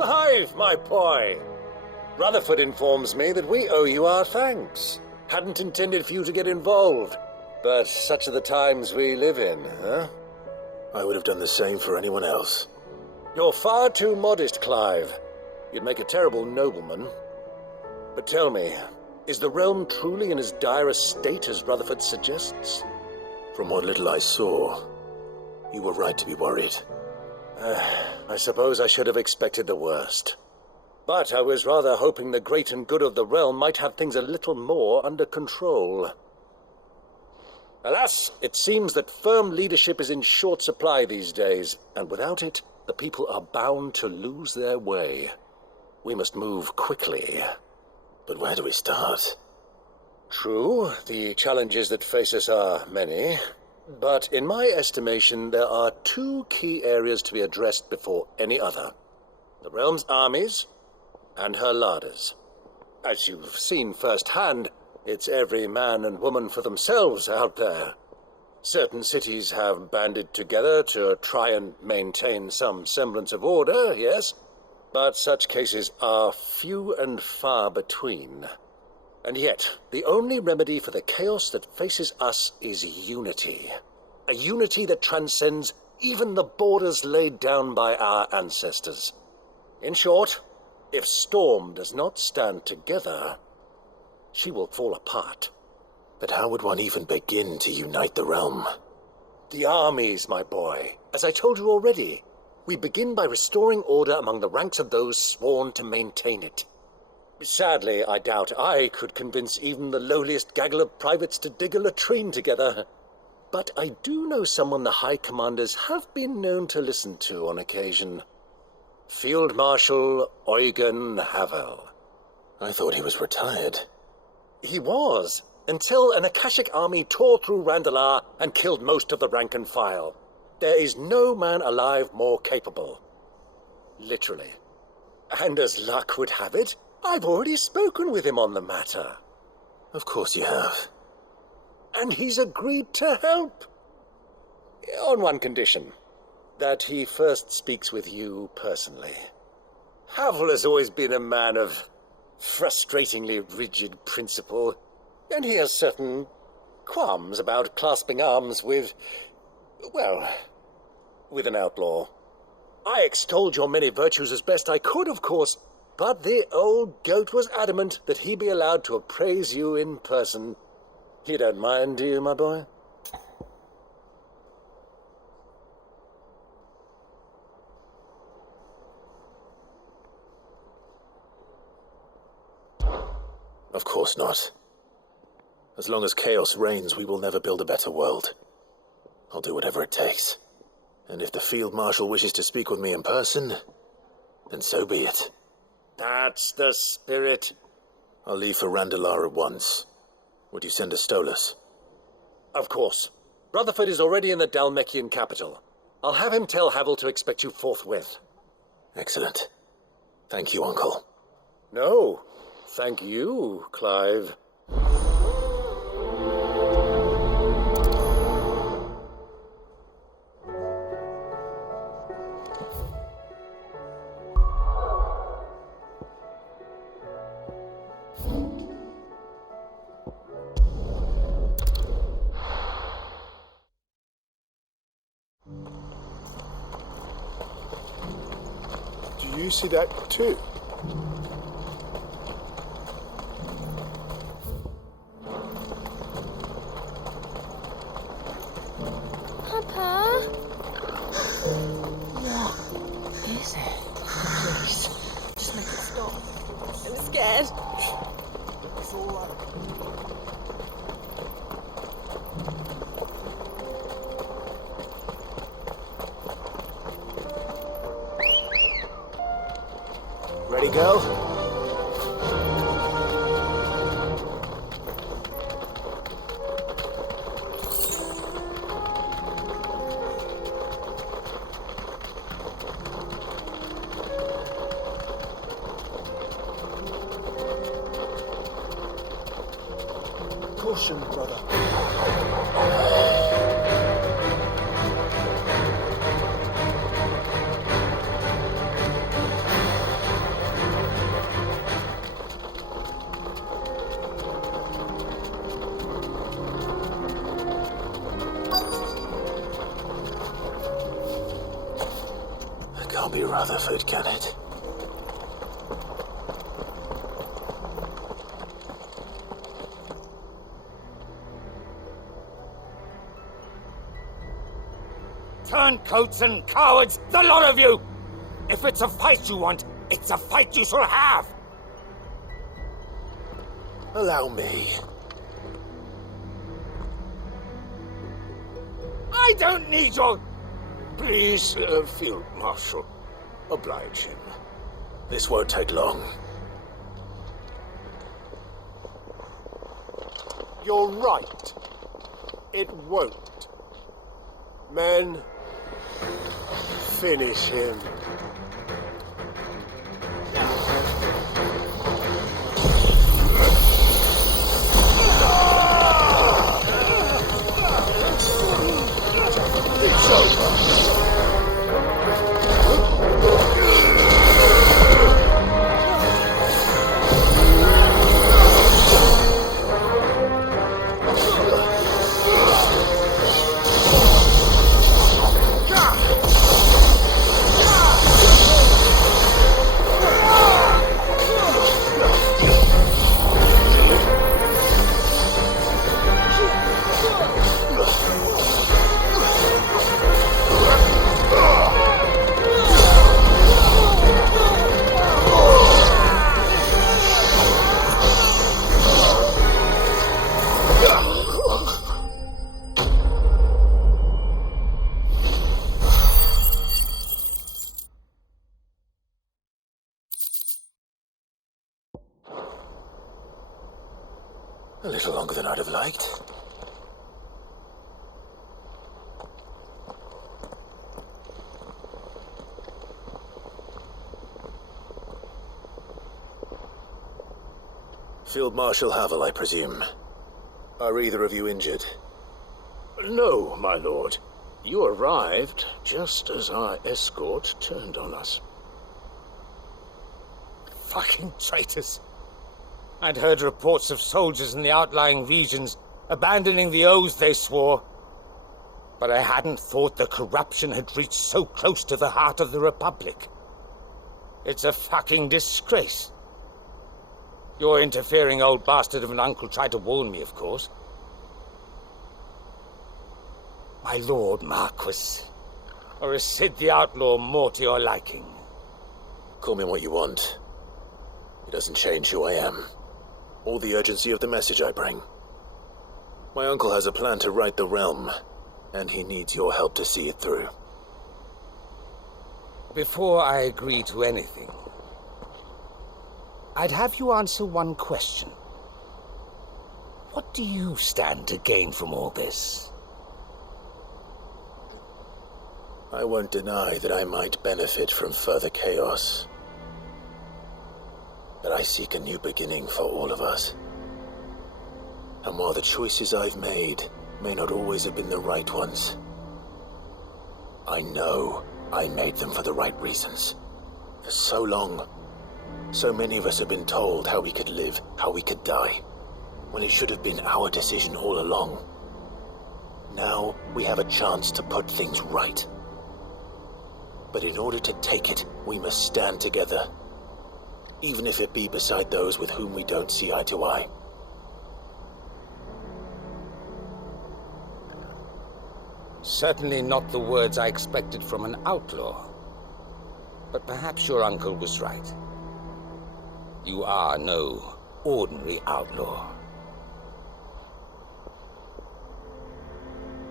Clive, my boy! Rutherford informs me that we owe you our thanks. Hadn't intended for you to get involved, but such are the times we live in, huh? I would have done the same for anyone else. You're far too modest, Clive. You'd make a terrible nobleman. But tell me, is the realm truly in as dire a state as Rutherford suggests? From what little I saw, you were right to be worried. I suppose I should have expected the worst. But I was rather hoping the great and good of the realm might have things a little more under control. Alas, it seems that firm leadership is in short supply these days, and without it, the people are bound to lose their way. We must move quickly. But where do we start? True, the challenges that face us are many. But in my estimation, there are two key areas to be addressed before any other. The realm's armies and her larders. As you've seen firsthand, it's every man and woman for themselves out there. Certain cities have banded together to try and maintain some semblance of order, yes, but such cases are few and far between. And yet, the only remedy for the chaos that faces us is unity. A unity that transcends even the borders laid down by our ancestors. In short, if Storm does not stand together, she will fall apart. But how would one even begin to unite the realm? The armies, my boy. As I told you already, we begin by restoring order among the ranks of those sworn to maintain it. Sadly, I doubt I could convince even the lowliest gaggle of privates to dig a latrine together. But I do know someone the High Commanders have been known to listen to on occasion. Field Marshal Eugen Havel. I thought he was retired. He was, until an Akashic army tore through Randalar and killed most of the rank and file. There is no man alive more capable. Literally. And as luck would have it, I've already spoken with him on the matter. Of course you have. And he's agreed to help. On one condition. That he first speaks with you personally. Havel has always been a man of frustratingly rigid principle, and he has certain qualms about clasping arms with, well, with an outlaw. I extolled your many virtues as best I could, of course, but the old goat was adamant that he be allowed to appraise you in person. You don't mind, do you, my boy? Of course not. As long as chaos reigns, we will never build a better world. I'll do whatever it takes. And if the Field Marshal wishes to speak with me in person, then so be it. That's the spirit. I'll leave for Randalar at once. Would you send a Stolas? Of course. Rutherford is already in the Dalmekian capital. I'll have him tell Havel to expect you forthwith. Excellent. Thank you, Uncle. No, thank you, Clive. Do you see that too? Papa? What is it? Please, just make it stop. I'm scared. It's all right. Ready, go? Caution, brother. can't be Rutherford, can it? Turncoats and cowards, the lot of you! If it's a fight you want, it's a fight you shall have! Allow me. I don't need your... Please, Field Marshal, oblige him. This won't take long. You're right. It won't. Men, finish him. It's over. A little longer than I'd have liked. Field Marshal Havel, I presume. Are either of you injured? No, my lord. You arrived just as our escort turned on us. Fucking traitors. I'd heard reports of soldiers in the outlying regions abandoning the oaths they swore. But I hadn't thought the corruption had reached so close to the heart of the Republic. It's a fucking disgrace. Your interfering old bastard of an uncle tried to warn me, of course. My Lord Marquis. Or is Sid the Outlaw more to your liking? Call me what you want. It doesn't change who I am, or the urgency of the message I bring. My uncle has a plan to right the realm, and he needs your help to see it through. Before I agree to anything, I'd have you answer one question. What do you stand to gain from all this? I won't deny that I might benefit from further chaos. But I seek a new beginning for all of us. And while the choices I've made may not always have been the right ones, I know I made them for the right reasons. For so long, so many of us have been told how we could live, how we could die, when it should have been our decision all along. Now we have a chance to put things right. But in order to take it, we must stand together, even if it be beside those with whom we don't see eye to eye. Certainly not the words I expected from an outlaw. But perhaps your uncle was right. You are no ordinary outlaw.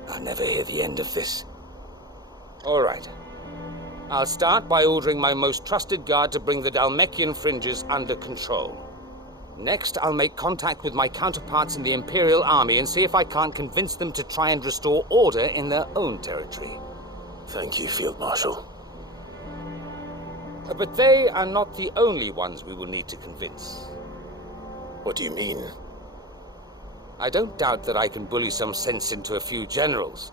I'll never hear the end of this. All right. I'll start by ordering my most trusted guard to bring the Dalmekian fringes under control. Next, I'll make contact with my counterparts in the Imperial Army and see if I can't convince them to try and restore order in their own territory. Thank you, Field Marshal. But they are not the only ones we will need to convince. What do you mean? I don't doubt that I can bully some sense into a few generals.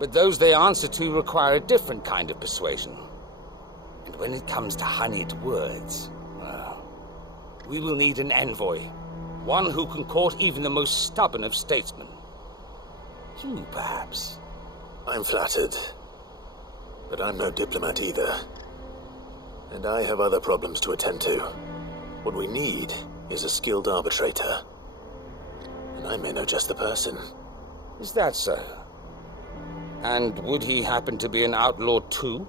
But those they answer to require a different kind of persuasion. And when it comes to honeyed words, well, we will need an envoy. One who can court even the most stubborn of statesmen. You, perhaps. I'm flattered. But I'm no diplomat either. And I have other problems to attend to. What we need is a skilled arbitrator. And I may know just the person. Is that so? And would he happen to be an outlaw too?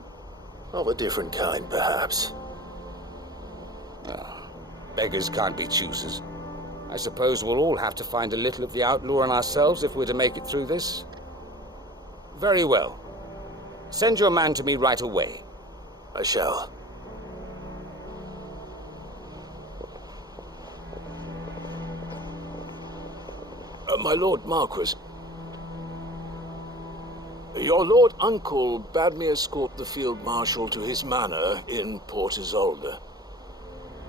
Of a different kind, perhaps. Beggars can't be choosers. I suppose we'll all have to find a little of the outlaw in ourselves if we're to make it through this. Very well. Send your man to me right away. I shall. My Lord Marquis, your Lord Uncle bade me escort the Field Marshal to his manor in Port Isolde.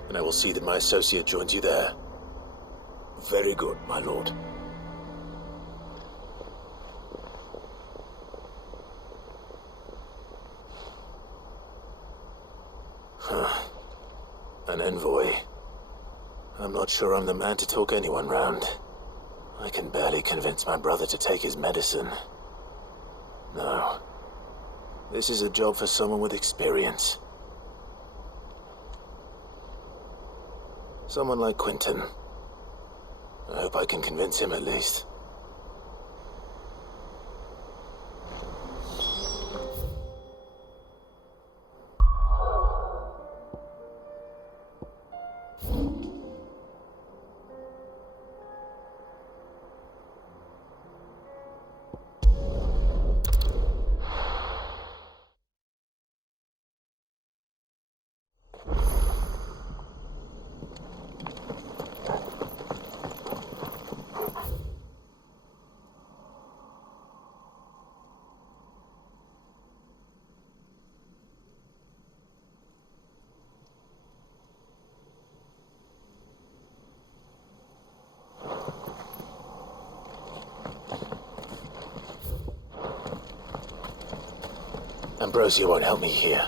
And I will see that my associate joins you there. Very good, my lord. An envoy. I'm not sure I'm the man to talk anyone round. I can barely convince my brother to take his medicine. No. This is a job for someone with experience. Someone like Quentin. I hope I can convince him at least. Ambrosia won't help me here.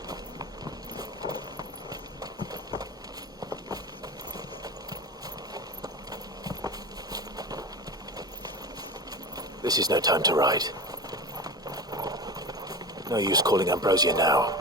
This is no time to ride. No use calling Ambrosia now.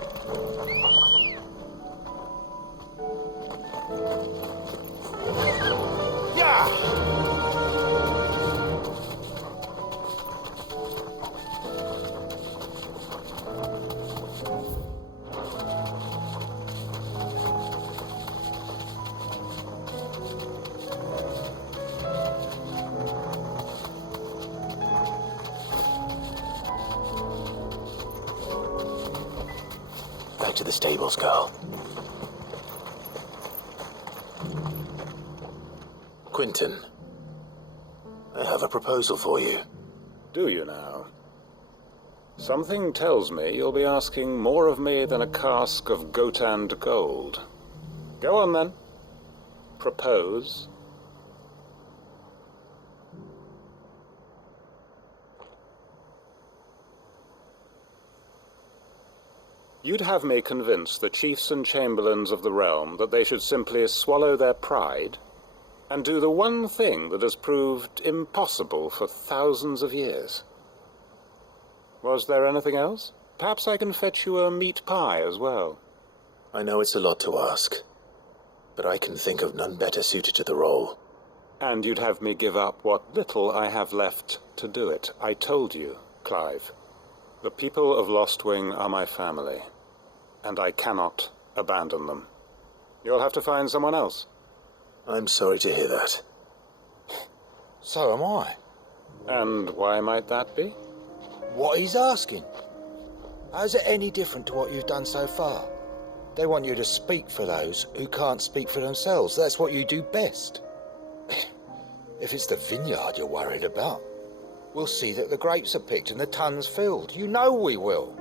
Back to the stables, girl. Quentin, I have a proposal for you. Do you now? Something tells me you'll be asking more of me than a cask of Gotand gold. Go on, then. Propose. You'd have me convince the chiefs and chamberlains of the realm that they should simply swallow their pride and do the one thing that has proved impossible for thousands of years. Was there anything else? Perhaps I can fetch you a meat pie as well. I know it's a lot to ask, but I can think of none better suited to the role. And you'd have me give up what little I have left to do it. I told you, Clive. The people of Lostwing are my family, and I cannot abandon them. You'll have to find someone else. I'm sorry to hear that. So am I. And why might that be? What he's asking. How's it any different to what you've done so far? They want you to speak for those who can't speak for themselves. That's what you do best. If it's the vineyard you're worried about, we'll see that the grapes are picked and the tons filled. You know we will.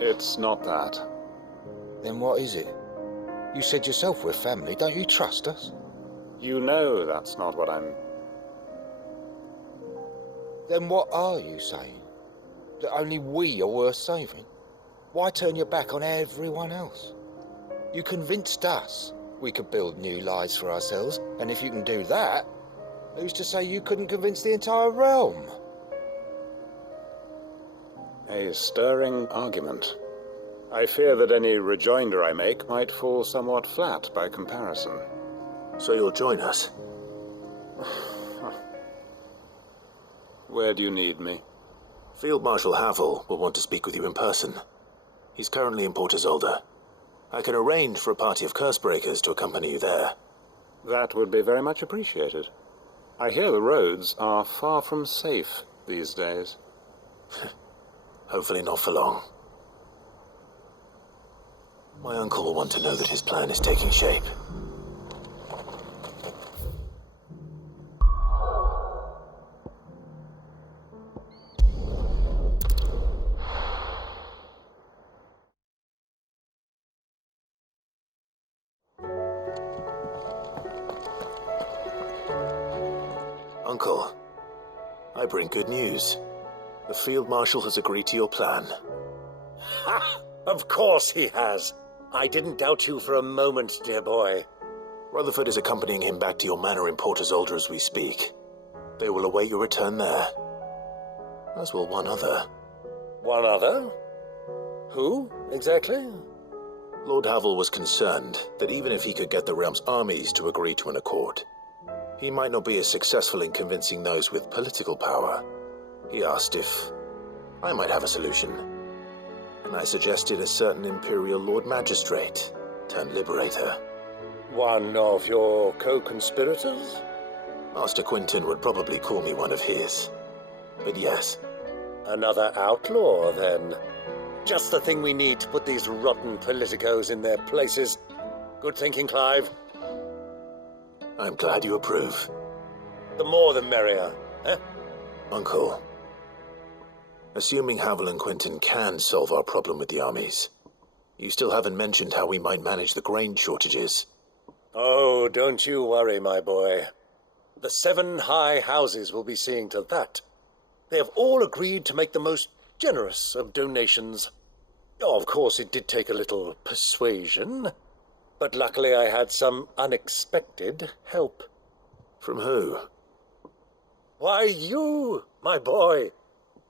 It's not that. Then what is it? You said yourself we're family. Don't you trust us? You know that's not what I'm... Then what are you saying? That only we are worth saving? Why turn your back on everyone else? You convinced us we could build new lives for ourselves, and if you can do that, who's to say you couldn't convince the entire realm? A stirring argument. I fear that any rejoinder I make might fall somewhat flat by comparison. So you'll join us? Where do you need me? Field Marshal Havel will want to speak with you in person. He's currently in Port Isolde. I can arrange for a party of Cursebreakers to accompany you there. That would be very much appreciated. I hear the roads are far from safe these days. Hopefully not for long. My uncle will want to know that his plan is taking shape. Uncle, I bring good news. The Field Marshal has agreed to your plan. Ha! Of course he has. I didn't doubt you for a moment, dear boy. Rutherford is accompanying him back to your manor in Port Isolde as we speak. They will await your return there. As will one other. One other? Who, exactly? Lord Havel was concerned that even if he could get the realm's armies to agree to an accord, he might not be as successful in convincing those with political power. He asked if I might have a solution, and I suggested a certain Imperial Lord Magistrate turned Liberator. One of your co-conspirators? Master Quinton would probably call me one of his, but yes. Another outlaw, then. Just the thing we need to put these rotten politicos in their places. Good thinking, Clive. I'm glad you approve. The more the merrier, eh? Uncle, assuming Havel and Quinton can solve our problem with the armies, you still haven't mentioned how we might manage the grain shortages. Oh, don't you worry, my boy. The 7 high houses will be seeing to that. They have all agreed to make the most generous of donations. Oh, of course, it did take a little persuasion, but luckily I had some unexpected help. From who? Why, you, my boy.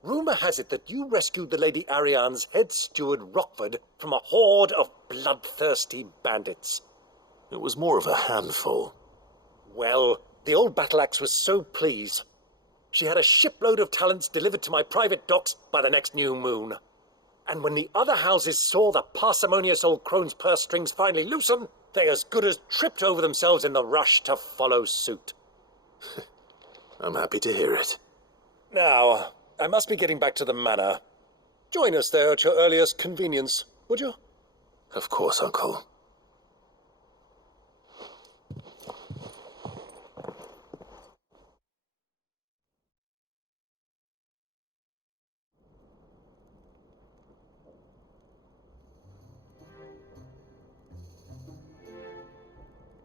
Rumor has it that you rescued the Lady Ariane's head steward Rockford from a horde of bloodthirsty bandits. It was more of a handful. Well, the old battle-axe was so pleased. She had a shipload of talents delivered to my private docks by the next new moon. And when the other houses saw the parsimonious old crone's purse strings finally loosen, they as good as tripped over themselves in the rush to follow suit. I'm happy to hear it. Now, I must be getting back to the manor. Join us there at your earliest convenience, would you? Of course, Uncle.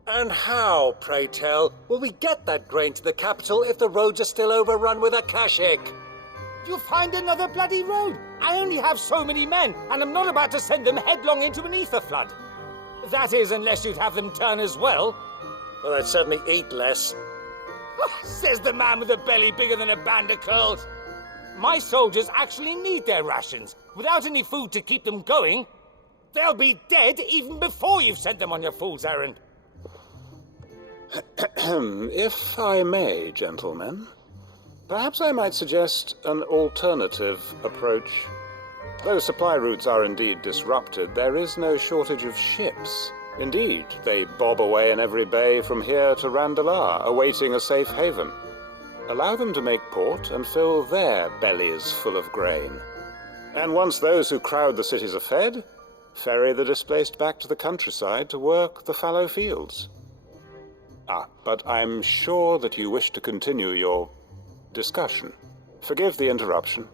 And how, pray tell, will we get that grain to the capital if the roads are still overrun with Akashic? You'll find another bloody road. I only have so many men, and I'm not about to send them headlong into an ether flood. That is, unless you'd have them turn as well. Well, I'd certainly eat less. Says the man with a belly bigger than a band of curls. My soldiers actually need their rations. Without any food to keep them going, they'll be dead even before you've sent them on your fool's errand. If I may, gentlemen, perhaps I might suggest an alternative approach. Though supply routes are indeed disrupted, there is no shortage of ships. Indeed, they bob away in every bay from here to Randalar, awaiting a safe haven. Allow them to make port and fill their bellies full of grain. And once those who crowd the cities are fed, ferry the displaced back to the countryside to work the fallow fields. But I'm sure that you wish to continue your discussion. Forgive the interruption.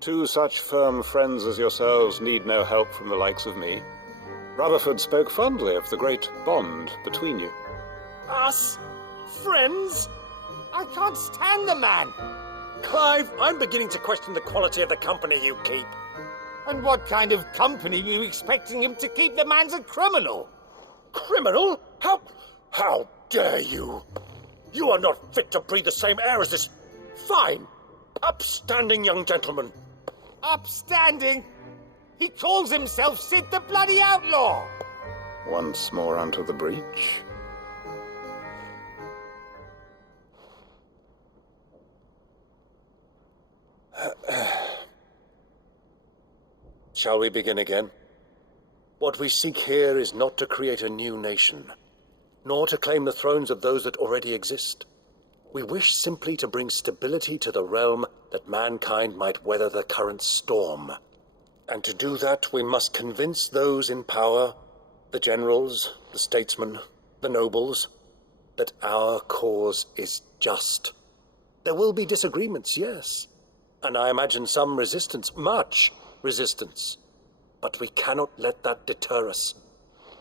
2 such firm friends as yourselves need no help from the likes of me. Rutherford spoke fondly of the great bond between you. Us? Friends? I can't stand the man. Clive, I'm beginning to question the quality of the company you keep. And what kind of company were you expecting him to keep? The man's a criminal. Criminal? How dare you? You are not fit to breathe the same air as this fine, upstanding young gentleman. Upstanding? He calls himself Sid the Bloody Outlaw! Once more onto the breach. Shall we begin again? What we seek here is not to create a new nation, nor to claim the thrones of those that already exist. We wish simply to bring stability to the realm that mankind might weather the current storm. And to do that, we must convince those in power, the generals, the statesmen, the nobles, that our cause is just. There will be disagreements, yes, and I imagine some resistance, much resistance. But we cannot let that deter us.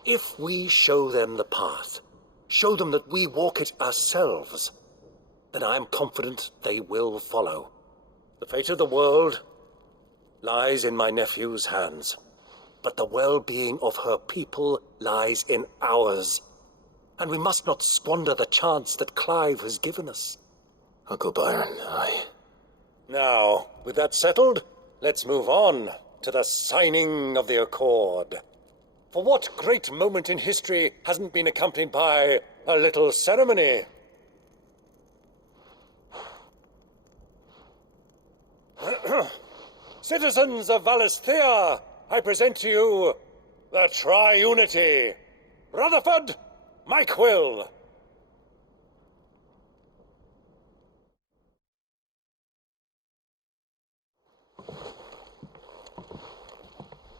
If we show them the path, show them that we walk it ourselves, then I am confident they will follow. The fate of the world lies in my nephew's hands, but the well-being of her people lies in ours. And we must not squander the chance that Clive has given us. Uncle Byron, Now, with that settled, let's move on to the signing of the Accord. For what great moment in history hasn't been accompanied by a little ceremony? Citizens of Valisthea, I present to you the Triunity. Rutherford, Mike Will.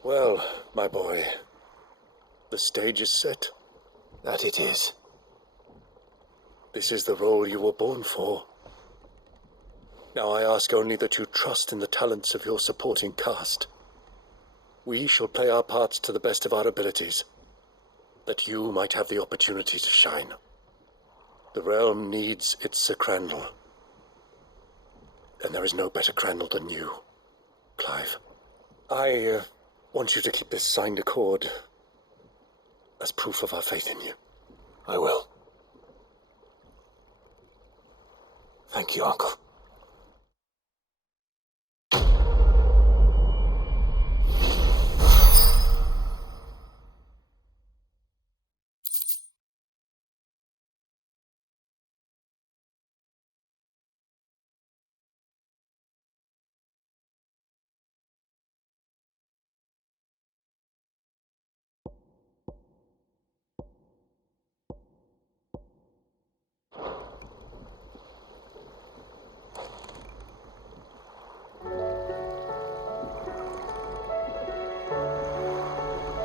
Well, my boy, the stage is set. that it is. This is the role you were born for. Now I ask only that you trust in the talents of your supporting cast. We shall play our parts to the best of our abilities, that you might have the opportunity to shine. The realm needs its Sir Crandall, and there is no better Crandall than you, Clive. I want you to keep this signed accord as proof of our faith in you. I will. Thank you, Uncle.